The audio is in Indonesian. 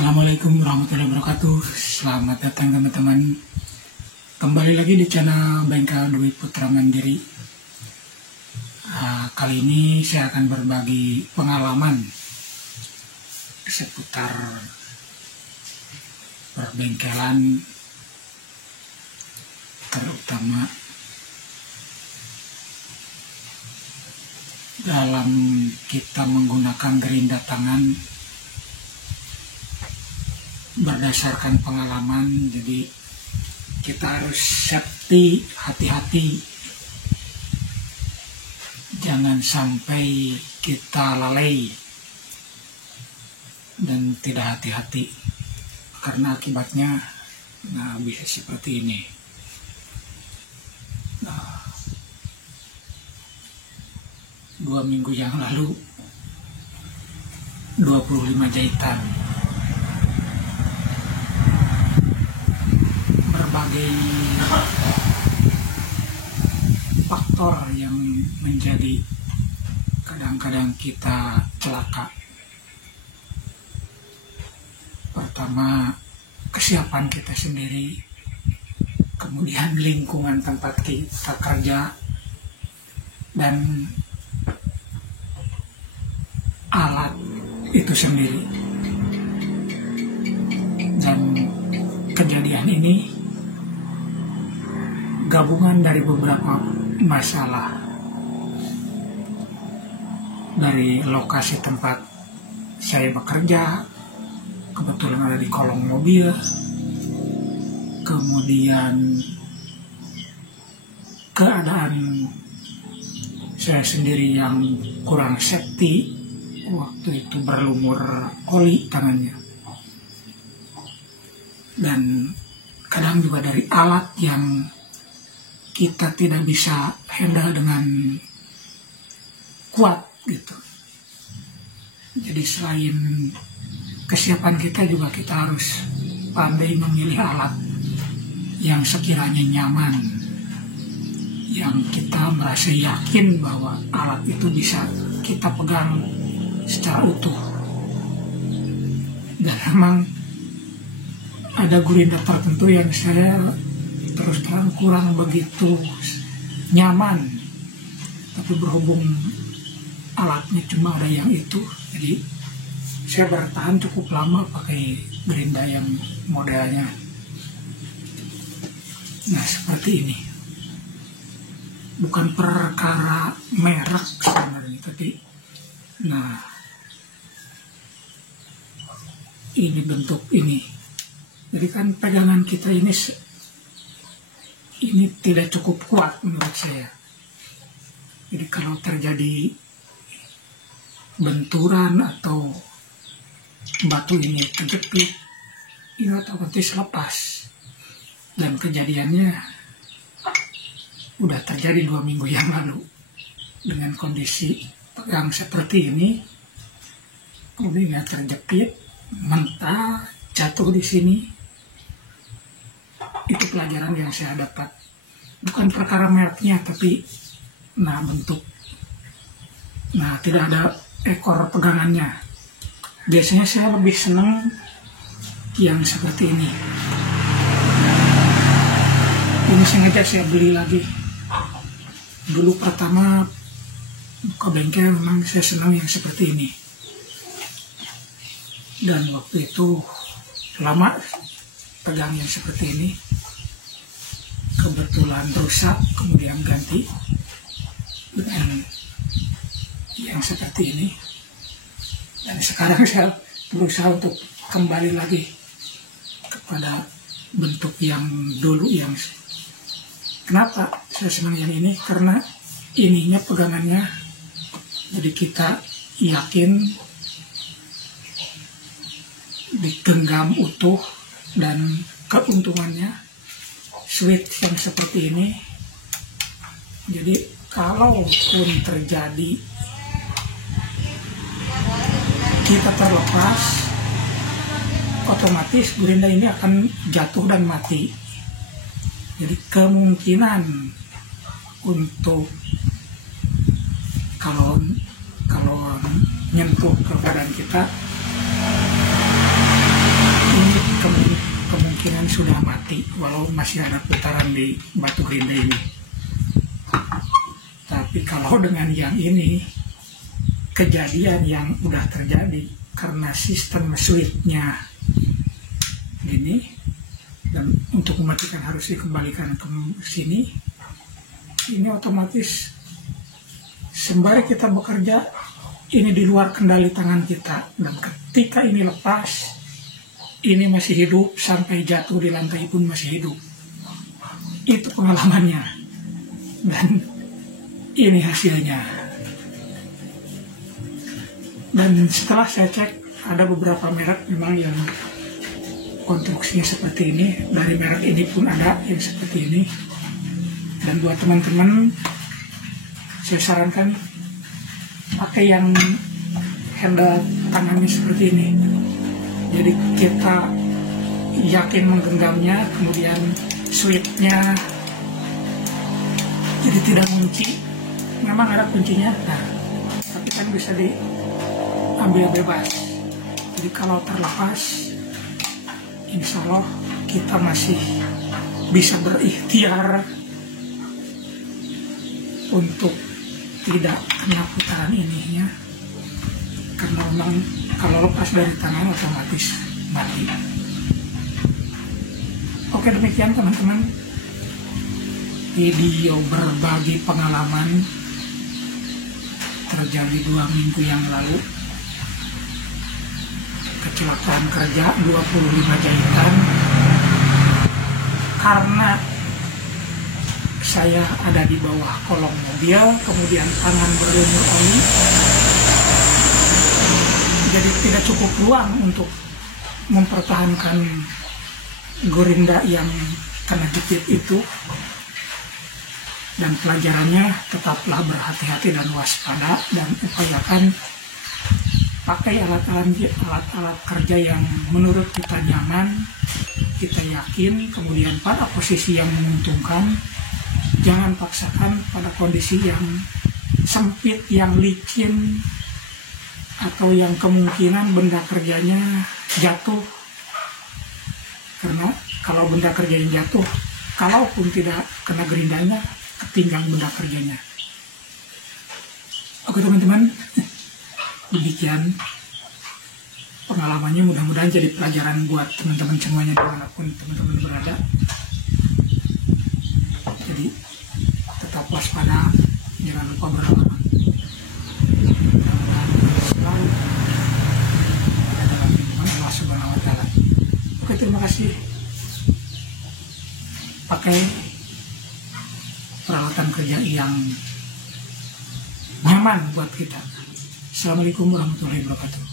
Assalamualaikum warahmatullahi wabarakatuh. Selamat datang teman-teman. Kembali lagi di channel Bengkel Dwi Putra Mandiri. Kali ini saya akan berbagi pengalaman seputar perbengkelan, terutama dalam kita menggunakan gerinda tangan. Berdasarkan pengalaman, jadi kita harus safety, hati-hati, jangan sampai kita lalai dan tidak hati-hati, karena akibatnya bisa seperti ini. 2 minggu yang lalu 25 jahitan. Berbagai faktor yang menjadi kadang-kadang kita celaka. Pertama, kesiapan kita sendiri, kemudian lingkungan tempat kita kerja, dan alat itu sendiri. Dan kejadian ini gabungan dari beberapa masalah, dari lokasi tempat saya bekerja, kebetulan ada di kolong mobil, kemudian keadaan saya sendiri yang kurang safety, waktu itu berlumur oli tangannya, dan kadang juga dari alat yang kita tidak bisa handle dengan kuat gitu. Jadi selain kesiapan kita juga kita harus pandai memilih alat yang sekiranya nyaman, yang kita merasa yakin bahwa alat itu bisa kita pegang secara utuh. Dan memang ada gerinda tertentu yang saya terus terang kurang begitu nyaman, tapi berhubung alatnya cuma ada yang itu, jadi saya bertahan cukup lama pakai gerinda yang modelnya seperti ini. Bukan perkara merek sebenarnya, tapi ini bentuk ini. Jadi kan pegangan kita ini tidak cukup kuat menurut saya. Jadi kalau terjadi benturan atau batu ini terjepit, ini otomatis lepas. Dan kejadiannya udah terjadi 2 minggu yang lalu dengan kondisi pegang seperti ini, kemudian terjepit, mentah, jatuh di sini. Itu pelajaran yang saya dapat. Bukan perkara mereknya, tapi bentuk. Tidak ada ekor pegangannya. Biasanya saya lebih senang yang seperti ini. Ini sengaja saya beli lagi. Dulu pertama ke bengkel memang saya senang yang seperti ini. Dan waktu itu lama pegang yang seperti ini, kebetulan rusak, kemudian ganti dengan yang seperti ini. Dan sekarang saya berusaha untuk kembali lagi kepada bentuk yang dulu. Kenapa saya senang yang ini? Karena ininya pegangannya, jadi kita yakin digenggam utuh. Dan keuntungannya switch yang seperti ini, jadi kalaupun terjadi kita terlepas, otomatis gerinda ini akan jatuh dan mati. Jadi kemungkinan untuk kalau nyentuh ke badan kita sudah mati, walau masih ada putaran di batu gerinda ini. Tapi kalau dengan yang ini, kejadian yang udah terjadi karena sistem switch-nya ini, dan untuk mematikan harus dikembalikan ke sini, ini otomatis sembari kita bekerja, ini di luar kendali tangan kita, dan ketika ini lepas, ini masih hidup, sampai jatuh di lantai pun masih hidup. Itu pengalamannya, dan ini hasilnya. Dan setelah saya cek, ada beberapa merek memang yang konstruksinya seperti ini. Dari merek ini pun ada yang seperti ini. Dan buat teman-teman, saya sarankan pakai yang handle tangannya seperti ini. Jadi kita yakin menggenggamnya, kemudian switch-nya jadi tidak mengunci. Memang ada kuncinya, nah, tapi kan bisa diambil bebas. Jadi kalau terlepas, insya Allah kita masih bisa berikhtiar untuk tidak kena putaran ininya, karena memang kalau lepas dari tangan otomatis mati. Oke, demikian teman-teman video berbagi pengalaman terjadi 2 minggu yang lalu. Kecelakaan kerja 25 jahitan karena saya ada di bawah kolong mobil, kemudian tangan berlumur oli, jadi tidak cukup ruang untuk mempertahankan gerinda yang kena jepit itu. Dan pelajarannya, tetaplah berhati-hati dan waspada, dan upayakan pakai alat-alat kerja yang menurut kita nyaman, kita yakin, kemudian pada posisi yang menguntungkan. Jangan paksakan pada kondisi yang sempit, yang licin, atau yang kemungkinan benda kerjanya jatuh. Karena kalau benda kerjanya jatuh, kalaupun tidak kena gerindanya, ketinggalan benda kerjanya. Oke teman-teman, demikian pengalamannya, mudah-mudahan jadi pelajaran buat teman-teman semuanya dimanapun teman-teman berada. Jadi tetap waspada, jangan lupa berdoa. Selalu ada dalam lindungan Allah Subhanahu Wa Taala. Oke, terima kasih. Pakai peralatan kerja yang nyaman buat kita. Assalamualaikum warahmatullahi wabarakatuh.